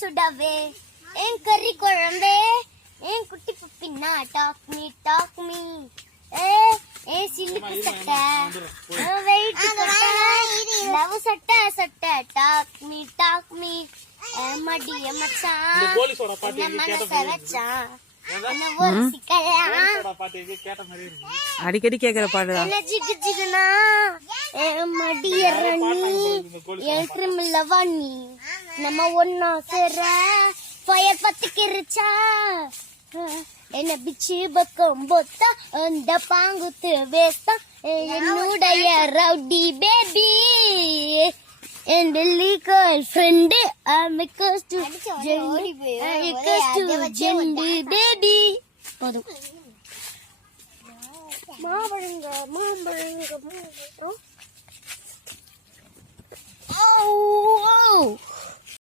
சுடவே என் கறி குழம்பே என் குட்டி புப்பின்னா talk me ஏ சிலுக்கு சட்டை வெயிட் லவ் சட்டை டாக் மீ மடிய மச்சான் மனச வச்சான் அடிக்கடி கேக்குற பாடுதான் ஜிகு ஜிகுனா மடிய ரண்ணி என் கிரிமில்ல வண்ணி நம்ம ஒன்னா சேர ஃபயர் பத்திக்கிருச்சா என்ன பிச்சு பக்கம் பொத்தா அந்த பாங்குத்து வேஸ்தா என்னுடைய ரவுடி பேபி என் டெல்லி கேர்ள் ஃப்ரெண்டு ஜெண்டி பேபி போதும் மாம்பழங்க